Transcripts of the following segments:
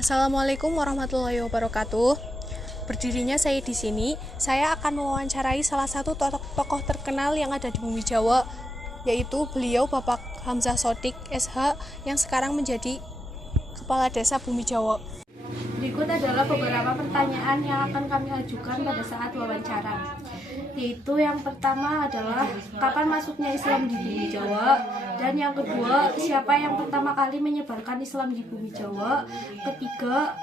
Assalamualaikum warahmatullahi wabarakatuh. Berdirinya saya di sini, saya akan mewawancarai salah satu tokoh terkenal yang ada di Bumi Jawa, yaitu beliau Bapak Hamzah Shodiq SH yang sekarang menjadi Kepala Desa Bumi Jawa. Berikut adalah beberapa pertanyaan yang akan kami ajukan pada saat wawancara. Yaitu yang pertama adalah kapan masuknya Islam di Bumi Jawa, dan yang kedua siapa yang pertama kali menyebarkan Islam di Bumi Jawa, ketiga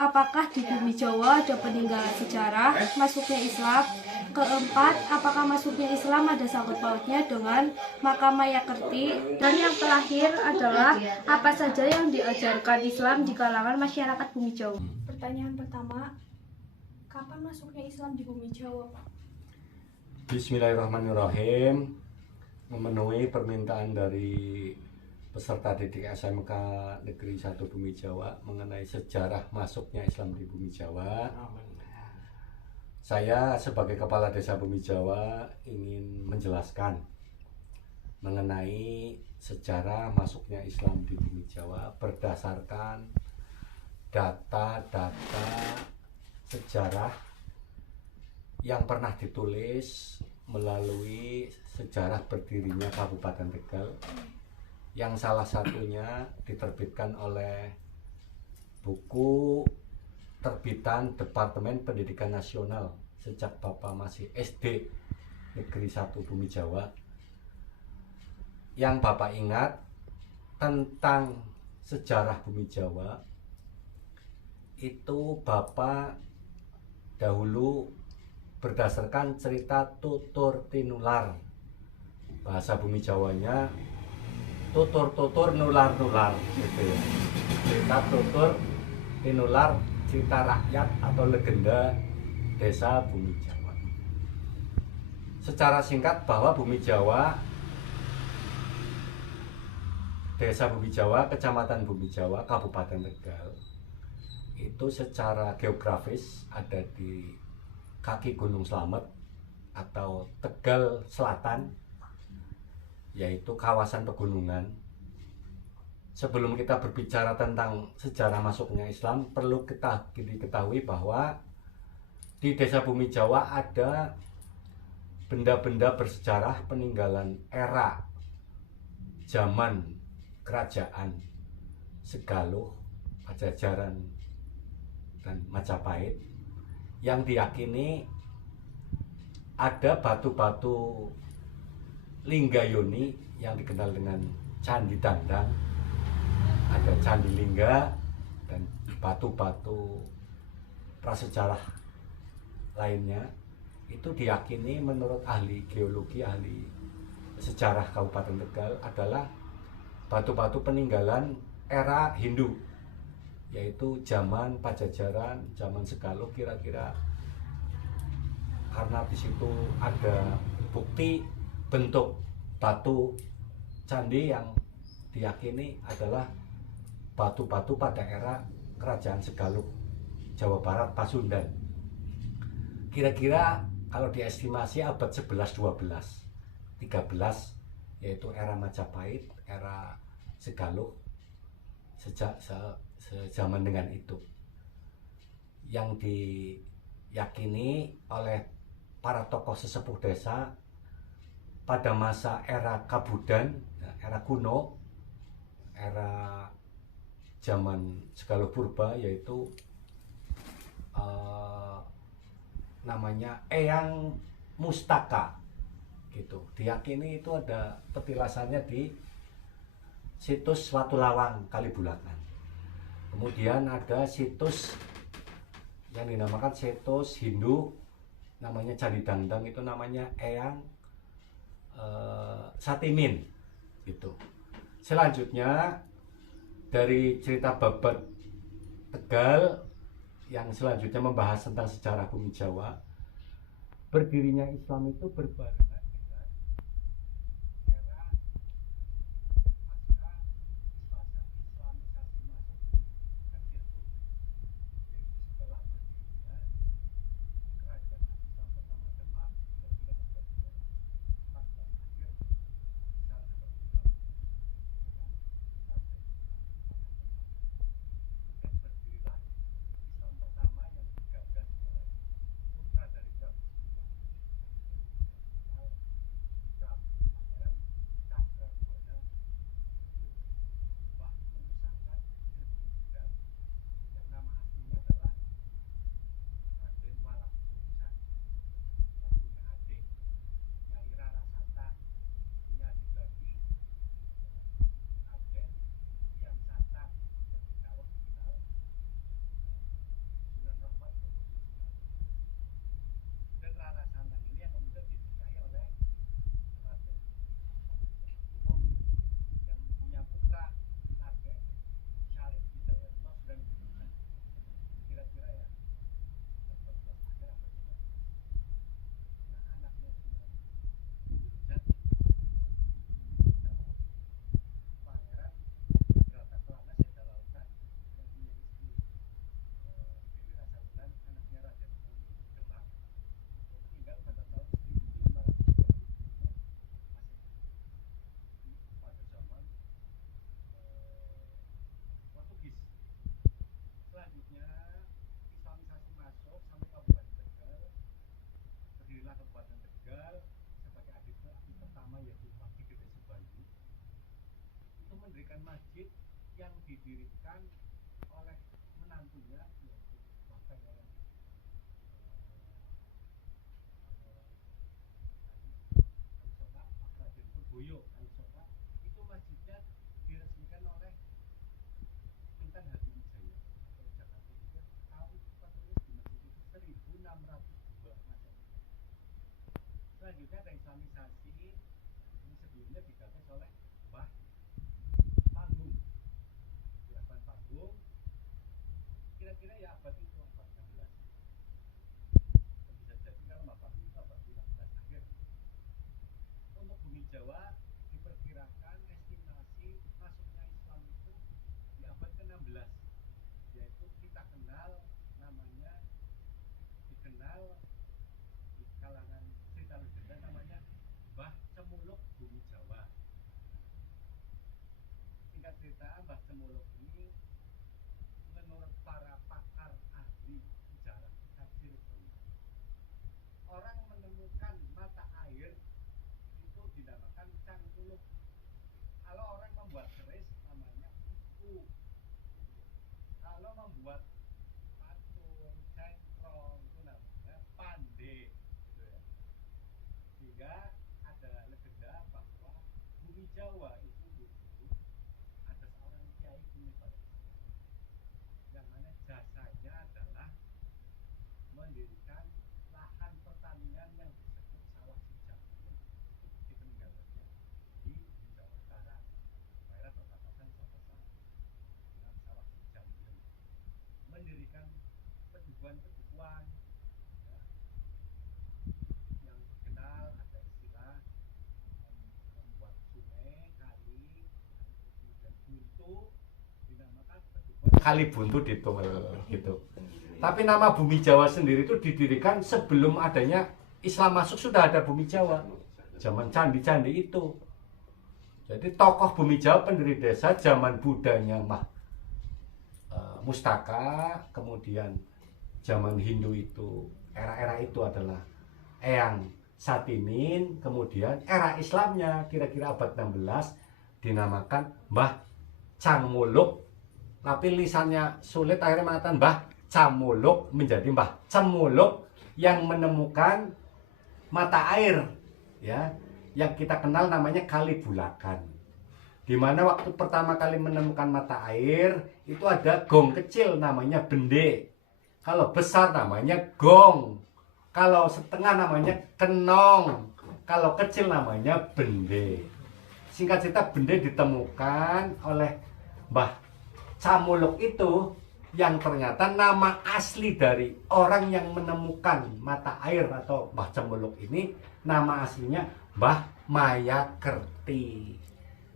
apakah di Bumi Jawa ada peninggalan sejarah masuknya Islam, keempat apakah masuknya Islam ada sangkut pautnya dengan makam Mayakerti, dan yang terakhir adalah apa saja yang diajarkan Islam di kalangan masyarakat Bumi Jawa. Pertanyaan pertama, kapan masuknya Islam di Bumi Jawa, Pak? Bismillahirrahmanirrahim. Memenuhi permintaan dari peserta didik SMK Negeri 1 Bumi Jawa mengenai sejarah masuknya Islam di Bumi Jawa, saya sebagai Kepala Desa Bumi Jawa ingin menjelaskan mengenai sejarah masuknya Islam di Bumi Jawa berdasarkan data-data sejarah yang pernah ditulis melalui sejarah berdirinya Kabupaten Tegal, yang salah satunya diterbitkan oleh buku terbitan Departemen Pendidikan Nasional sejak Bapak masih SD Negeri 1 Bumi Jawa. Yang Bapak ingat tentang sejarah Bumi Jawa itu Bapak dahulu berdasarkan cerita tutur tinular. Bahasa Bumi Jawanya tutur-tutur nular-nular gitu ya. Cerita tutur tinular, cerita rakyat atau legenda desa Bumi Jawa. Secara singkat bahwa Bumi Jawa, Desa Bumi Jawa, Kecamatan Bumi Jawa, Kabupaten Tegal itu secara geografis ada di kaki Gunung Slamet atau Tegal Selatan, yaitu kawasan pegunungan. Sebelum kita berbicara tentang sejarah masuknya Islam, perlu kita diketahui bahwa di Desa Bumi Jawa ada benda-benda bersejarah peninggalan era zaman kerajaan Segaluh, Pajajaran, dan Majapahit, yang diyakini ada batu-batu Linggayoni yang dikenal dengan Candi Dandang, ada Candi Lingga, dan batu-batu prasejarah lainnya. Itu diyakini menurut ahli geologi, ahli sejarah Kabupaten Tegal adalah batu-batu peninggalan era Hindu, yaitu zaman Pajajaran, zaman Segaluh kira-kira, karena di situ ada bukti bentuk batu candi yang diyakini adalah batu-batu pada era Kerajaan Segaluh, Jawa Barat, Pasundan. Kira-kira kalau diestimasi abad 11, 12, 13, yaitu era Majapahit, era Segaluh, sejaman dengan itu, yang diyakini oleh para tokoh sesepuh desa pada masa era Kabudan, era kuno, era zaman Segaluh Purba, yaitu namanya Eyang Mustaka gitu. Diyakini itu ada petilasannya di situs Watu Lawang, Kalibulakan. Kemudian ada situs yang dinamakan situs Hindu, namanya Candi Dandang, itu namanya Eyang Satimin gitu. Selanjutnya dari cerita Babat Tegal yang selanjutnya membahas tentang sejarah Bumi Jawa, berdirinya Islam itu berbarengan dengan era pasca Islamisasi masuk di Mesir Pun, yaitu setelah berdirinya kerajaan Islam pertama Demak kira-kira abad ke-14 akhir, saat ada Utsman sampai kemudian berdirinya masuk sampai Kabupaten Tegal, berdirilah Kabupaten Tegal sebagai adik pertama yaitu Bakti Gede Subayu. Itu mendirikan masjid yang didirikan oleh menantunya yaitu Bapak Ali Soka, Pak Raden Purboyo Ali Soka. Itu masjidnya diresmikan oleh Sultan Hadiwijaya atau Jakarta Timur tahun tertulis di masjid itu 1602 Masehi. Selanjutnya ada Islamisasi. Ini sebelumnya digagas oleh Mbah Panggung, Dilakukan Panggung, kira-kira ya abad itu abad 16. Bisa jadi kalau Mbah Panggung itu abad 15 akhir. Untuk bumi Jawa diperkirakan estimasi masuknya Islam itu di abad ke-16, yaitu kita kenal namanya, dikenal di kalangan cerita legenda namanya Mbah Cemuluk Bumi Jawa. Singkat cerita, Mbah Cemuluk ini menurut para pakar ahli sejarah tafsir Jawa, orang menemukan mata air itu dinamakan Cangkuluk. Kalau orang membuat keris namanya iku. Kalau membuat patung, cengkrong itu namanya pande, gitu ya. Sehingga ada legenda bahwa bumi Jawa itu dulu ada seorang kiai penyebar Islam, yang mana jasanya adalah mendirikan lahan pertanian yang disebut sawah sijam. Itu bukti peninggalannya di Jawa Barat, daerah perbatasan Sotosari dengan sawah sijam. Mendirikan pedukuhan-pedukuhan ya, yang dikenal ada istilah membuat sungai, kali, kemudian buntu, dinamakan pedukuhan Kali Buntu Ditowel gitu. Tapi nama bumi Jawa sendiri itu didirikan sebelum adanya Islam masuk, sudah ada bumi Jawa. Zaman candi-candi itu. Jadi tokoh bumi Jawa pendiri desa zaman Budanya Mustaka, kemudian zaman Hindu itu era-era itu adalah Eyang Satinin, kemudian era Islamnya kira-kira abad 16 dinamakan Mbah Cangmuluk. Tapi lisannya sulit, akhirnya mengatakan Mbah Camuluk menjadi Mbah Cemuluk yang menemukan mata air ya, yang kita kenal namanya Kali Bulakan. Di mana waktu pertama kali menemukan mata air itu ada gong kecil namanya bende. Kalau besar namanya gong. Kalau setengah namanya kenong. Kalau kecil namanya bende. Singkat cerita, bende ditemukan oleh Mbah Camuluk itu, yang ternyata nama asli dari orang yang menemukan mata air atau Mbah Cemuluk ini, nama aslinya Mbah Mayakerti.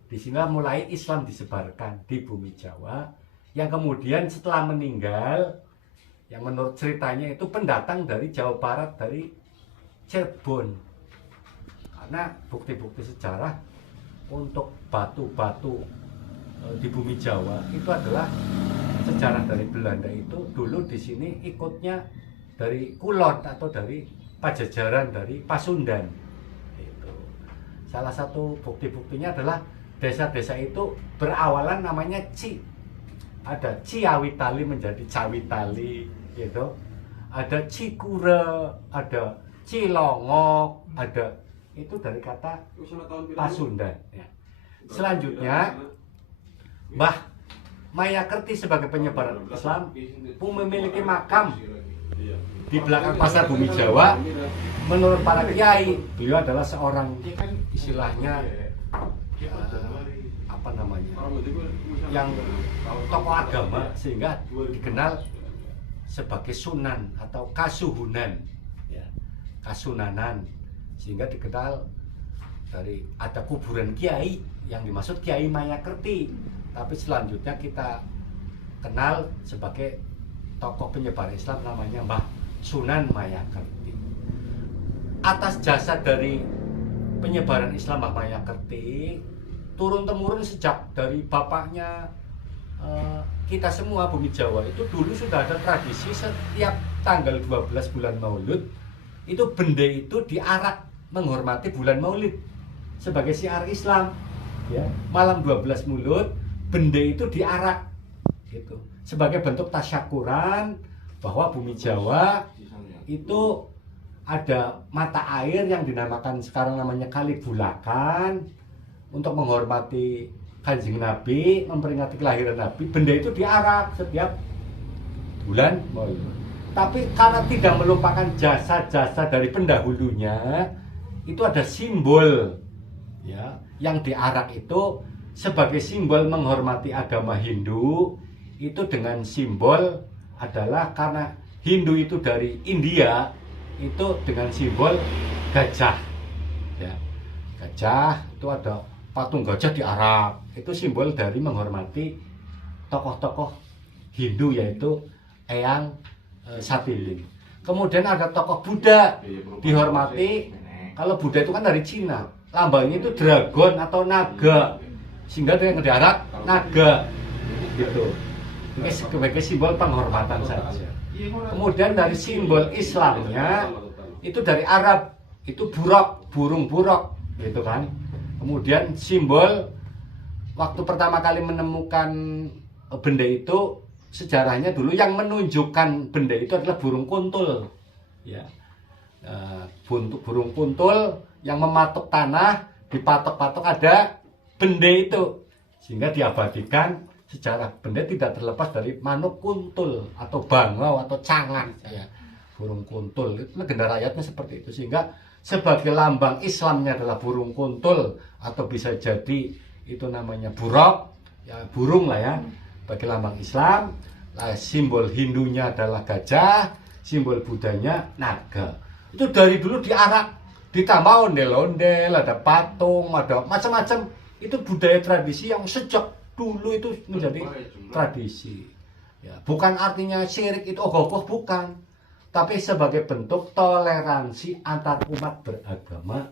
Di sinilah mulai Islam disebarkan di bumi Jawa, yang kemudian setelah meninggal, yang menurut ceritanya itu pendatang dari Jawa Barat, dari Cirebon. Karena bukti-bukti sejarah untuk batu-batu di bumi Jawa itu adalah sejarah dari Belanda. Itu dulu di sini ikutnya dari Kulon atau dari Pajajaran, dari Pasundan. Itu salah satu bukti-buktinya adalah desa-desa itu berawalan namanya Ci. Ada Ciawitali menjadi Cawitali gitu. Ada Cikure, ada Cilongok, ada itu dari kata Pasundan ya. Selanjutnya Mbah Mayakerti sebagai penyebar Islam memiliki makam di belakang pasar bumi Jawa. Menurut para kiai, beliau adalah seorang istilahnya apa namanya, yang tokoh agama, sehingga dikenal sebagai sunan atau kasuhunan ya, kasunanan, sehingga dikenal dari ada kuburan kiai yang dimaksud Kiai Mayakerti. Tapi selanjutnya kita kenal sebagai tokoh penyebar Islam namanya Mbah Sunan Mayakerti. Atas jasa dari penyebaran Islam Mbah Mayakerti turun-temurun sejak dari bapaknya kita semua bumi Jawa itu dulu sudah ada tradisi setiap tanggal 12 bulan Maulud itu bende itu diarak menghormati bulan Maulid sebagai syiar Islam. Ya, malam 12 Maulud bende itu diarak gitu sebagai bentuk tasyakuran bahwa bumi Jawa itu ada mata air yang dinamakan sekarang namanya Kali Bulakan untuk menghormati Kanjeng Nabi, memperingati kelahiran Nabi. Benda itu diarak setiap bulan Maulud. Tapi karena tidak melupakan jasa-jasa dari pendahulunya, itu ada simbol ya, yang diarak itu sebagai simbol menghormati agama Hindu. Itu dengan simbol adalah karena Hindu itu dari India, itu dengan simbol gajah ya. Gajah itu ada patung gajah diarak, itu simbol dari menghormati tokoh-tokoh Hindu yaitu Eyang Satiling. Kemudian ada tokoh Buddha dihormati. Kalau Buddha itu kan dari Cina, lambangnya itu dragon atau naga, sehingga dia yang diarak naga gitu. Ini sebagai simbol penghormatan saja. Kemudian dari simbol Islamnya itu dari Arab, itu buruk, burung buruk gitu kan. Kemudian simbol waktu pertama kali menemukan benda itu, sejarahnya dulu yang menunjukkan benda itu adalah burung kuntul ya. Burung kuntul yang mematuk tanah, dipatok-patok ada benda itu, sehingga diabadikan sejarah benda tidak terlepas dari manuk kuntul atau bangau atau cangan ya. Burung kuntul itu legenda rakyatnya seperti itu, sehingga sebagai lambang Islamnya adalah burung kuntul atau bisa jadi itu namanya buruk ya, burung lah ya, bagi lambang Islam. Simbol Hindunya adalah gajah, simbol Budanya naga. Itu dari dulu diarak, ditambah ondel-ondel, ada patung, ada macam-macam. Itu budaya tradisi yang sejak dulu itu menjadi tradisi ya. Bukan artinya syirik itu ogoh-ogoh, bukan, tapi sebagai bentuk toleransi antar umat beragama,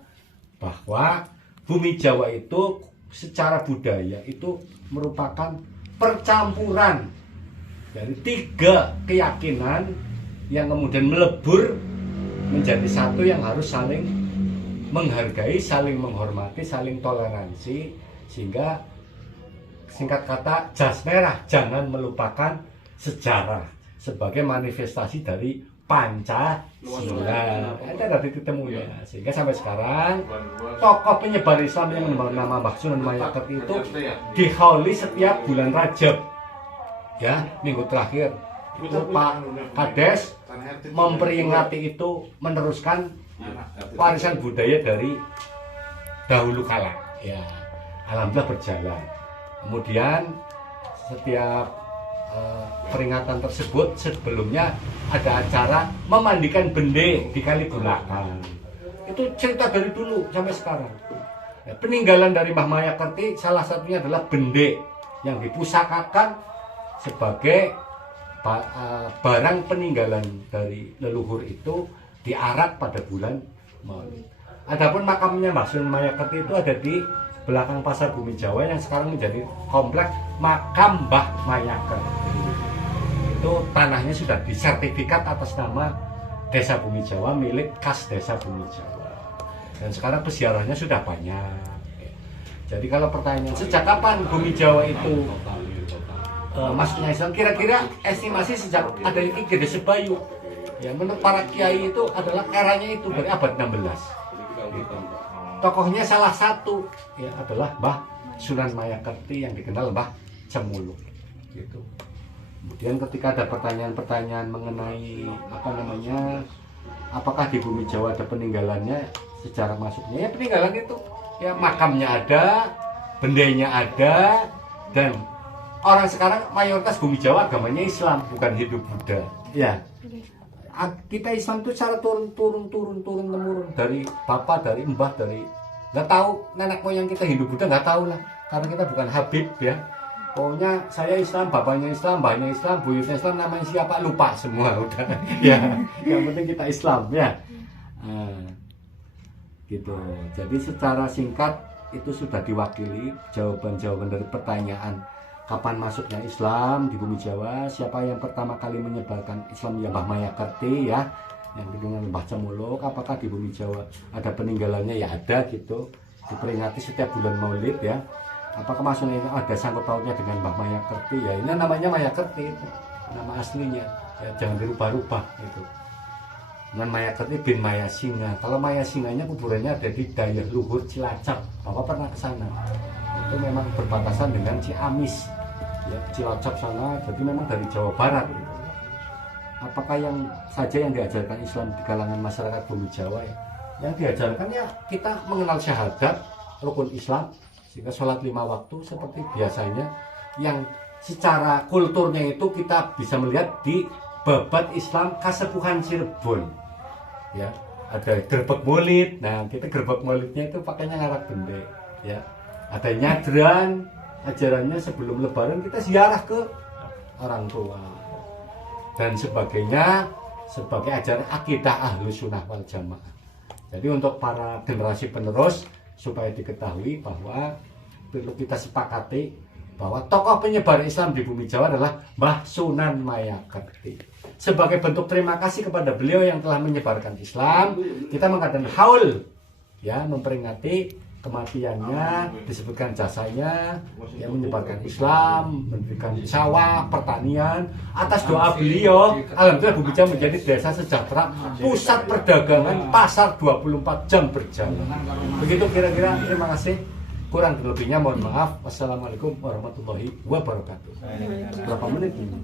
bahwa bumi Jawa itu secara budaya itu merupakan percampuran dari tiga keyakinan yang kemudian melebur menjadi satu yang harus saling menghargai, saling menghormati, saling toleransi. Sehingga singkat kata, jas merah, jangan melupakan sejarah sebagai manifestasi dari Pancasila. Ada dari temunya. Sehingga sampai sekarang tokoh penyebar Islam yang menembak nama Mbah Sunan Mayaket itu dihauli setiap bulan Rajab ya, minggu terakhir itu Pak Kades memperingati itu, meneruskan warisan budaya dari dahulu kala ya. Alhamdulillah berjalan. Kemudian setiap peringatan tersebut sebelumnya ada acara memandikan bende di Kali Bulakan. Itu cerita dari dulu sampai sekarang ya. Peninggalan dari Mbah Mayakerti salah satunya adalah bende yang dipusakakan sebagai barang peninggalan dari leluhur itu, diarak pada bulan Maulid. Adapun makamnya Mbah Sunan Mayakerti itu ada di belakang Pasar Bumi Jawa yang sekarang menjadi kompleks makam Mbah Mayakerti. Itu tanahnya sudah disertifikat atas nama Desa Bumi Jawa milik kas Desa Bumi Jawa. Dan sekarang peziarahnya sudah banyak. Jadi kalau pertanyaan sejak kapan Bumi Jawa itu masuknya Islam, kira-kira estimasi sejak adanya Ki Gede Sebayu ya, menurut para kiai itu adalah eranya itu dari abad 16 gitu. Tokohnya salah satu ya adalah Mbah Sunan Mayakerti yang dikenal Mbah Cemuluk gitu. Kemudian ketika ada pertanyaan-pertanyaan mengenai apakah di Bumi Jawa ada peninggalannya, sejarah masuknya ya peninggalan itu ya, makamnya ada, bendanya ada, dan orang sekarang mayoritas Bumi Jawa agamanya Islam, bukan Hindu Buddha ya. Kita Islam itu secara turun temurun dari bapak, dari mbah, dari nggak tahu nenek moyang kita Hindu Buddha nggak tahu lah, karena kita bukan Habib ya. Pokoknya saya Islam, bapaknya Islam, mbahnya Islam, buyutnya Islam, namanya siapa lupa semua udah ya. Yang penting kita Islam ya. Gitu. Jadi secara singkat itu sudah diwakili jawaban-jawaban dari pertanyaan kapan masuknya Islam di bumi Jawa, siapa yang pertama kali menyebarkan Islam, ya Mbah Mayakerti ya, yang dengan Mbah Cemuluk. Apakah di bumi Jawa ada peninggalannya? Ya ada gitu, diperingati setiap bulan Maulid ya. Apakah maksudnya ini ada sangkut pautnya dengan Mbah Mayakerti? Ya ini namanya Mayakerti itu, nama aslinya ya, jangan dirubah-rubah gitu. Dengan Mayakerti bin Mayasinga. Kalau Mayasinganya kuburannya ada di Dayah Luhur Cilacap. Bapak pernah ke sana? Itu memang berbatasan dengan Ciamis ya, Cilacap sana, jadi memang dari Jawa Barat gitu. Apakah yang saja yang diajarkan Islam di kalangan masyarakat bumi Jawa ya? Yang diajarkan ya kita mengenal syahadat, rukun Islam, sehingga sholat 5 waktu seperti biasanya. Yang secara kulturnya itu kita bisa melihat di Babat Islam Kasepuhan Cirebon ya, ada gerbek maulid. Nah kita gerbek maulidnya itu pakainya ngarak bende ya, ada nyadran, ajarannya sebelum lebaran kita ziarah ke orang tua dan sebagainya, sebagai ajaran akidah Ahlus Sunnah wal Jamaah. Jadi untuk para generasi penerus supaya diketahui bahwa perlu kita sepakati bahwa tokoh penyebar Islam di bumi Jawa adalah Mbah Sunan Mayakerti. Sebagai bentuk terima kasih kepada beliau yang telah menyebarkan Islam, kita mengadakan haul ya, memperingati kematiannya, disebutkan jasanya yang menyebarkan Islam, mendirikan sawah, pertanian. Atas doa beliau, alhamdulillah bumi Jawa menjadi desa sejahtera, pusat perdagangan, pasar 24 jam berjalan. Begitu kira-kira. Terima kasih. Kurang lebihnya mohon maaf. Wassalamualaikum warahmatullahi wabarakatuh. Berapa menit ini?